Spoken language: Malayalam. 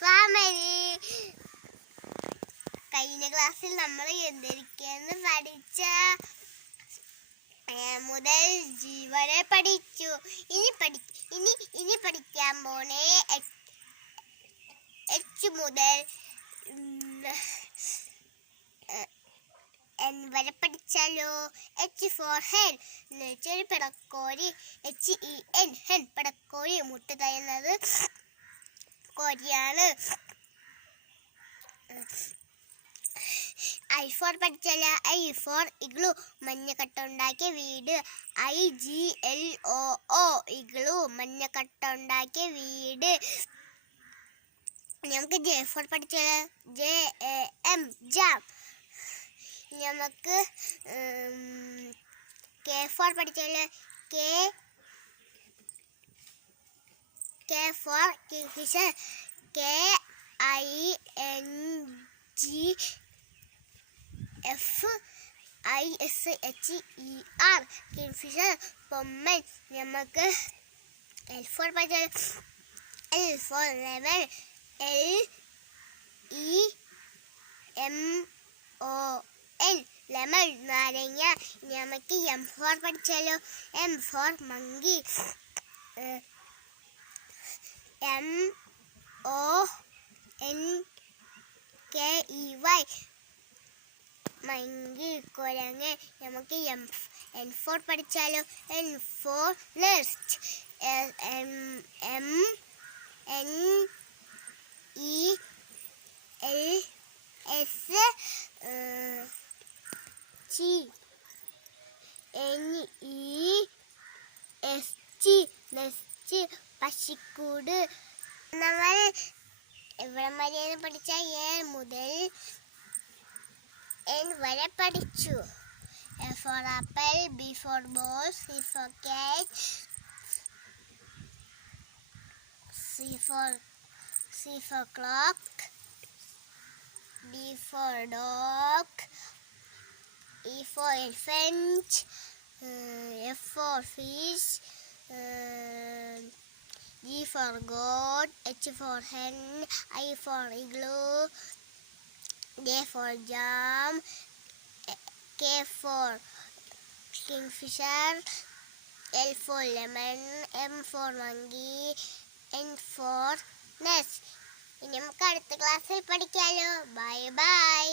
ഫാമിലി കഴിഞ്ഞ ക്ലാസ്സിൽ നമ്മൾ എന്തിരിക്കുന്നു പഠിച്ച മുതൽ ജീവനെ പഠിച്ചു. ഇനി പഠി ഇനി ഇനി പഠിക്കാൻ പോണേ എച്ച് മുതൽ വരെ പഠിച്ചാലോ? H for hen. എന്നുവെച്ചൊരു പിടക്കോരി എച്ച് ഇ എൻ ഹെൻ. പിടക്കോരി മുട്ട തരുന്നത് കോരിയാണ് ഐ ഫോർ പഠിച്ചല്ല ഐ ഫോർ ഇഗ്ലു മഞ്ഞക്കട്ട ഉണ്ടാക്കിയ വീട്. I G L O O igloo മഞ്ഞക്കട്ട ഉണ്ടാക്കിയ വീട്. നമുക്ക് ജെ ഫോർ പഠിച്ചല്ല ജെ എ എം ജാം. നമുക്ക് K for പഠിച്ചല്ല K K for kingfisher K I N G F I S H E R kingfisher പൊമ്മൻ നമുക്ക് L for പറ്റൽ L for level L E M O L lemon നാരങ്ങ നമുക്ക് M for പഠിച്ചാലോ M for monkey M O N K E Y monkey കുരങ്ങ് നമുക്ക് M N for പഠിച്ചാലോ? N for nest M M N E L S T N E S T nest പശിക്കൂട് നമ്മൾ എവിടെ വരെയാണ് പഠിച്ച എ മുതൽ എൻ വരെ പഠിച്ചു A for apple, B for ball, C for cat, C for C for clock, D for dog, E for elephant, uh, F for fish, uh, G for goat, H for hen, I for igloo, J for jam, K for kingfisher, L for lemon, M for monkey, N for nest. ഇനി നമുക്ക് അടുത്ത ക്ലാസ്സിൽ പഠിക്കാലോ ബൈ ബൈ